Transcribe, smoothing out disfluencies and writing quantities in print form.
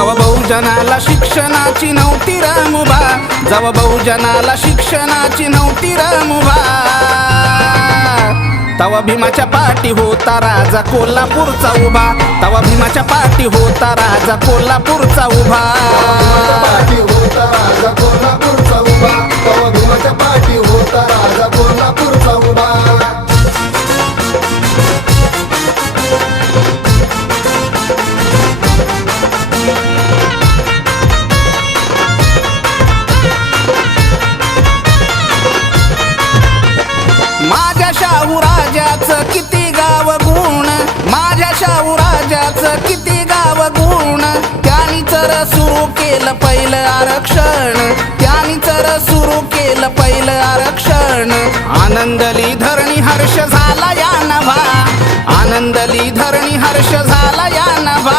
जेव्हा बहुजनाला शिक्षणाची नव्हती मुभा, जेव्हा बहुजनाला शिक्षणाची नव्हती मुभा, तवा भीमाच्या पाठी होता राजा कोल्हापूरचा उभा, तवा भीमाच्या पाठी होता राजा कोल्हापूरचा उभा, पाठी होता राजा कोल्हापूरचा उभा, तवा भीमाच्या पाठी होता राजा कोल्हापूरचा उभा. माझ्या शाहू राजाचं किती गाव गुण, माझ्या शाहू राजाचं किती गाव गुण, त्यांनी तर सुरू केलं पहिलं आरक्षण, त्यांनी तर सुरू केलं पहिलं आरक्षण. आनंदली धरणी हर्ष झाला या नभा, आनंदली धरणी हर्ष झाला या नभा.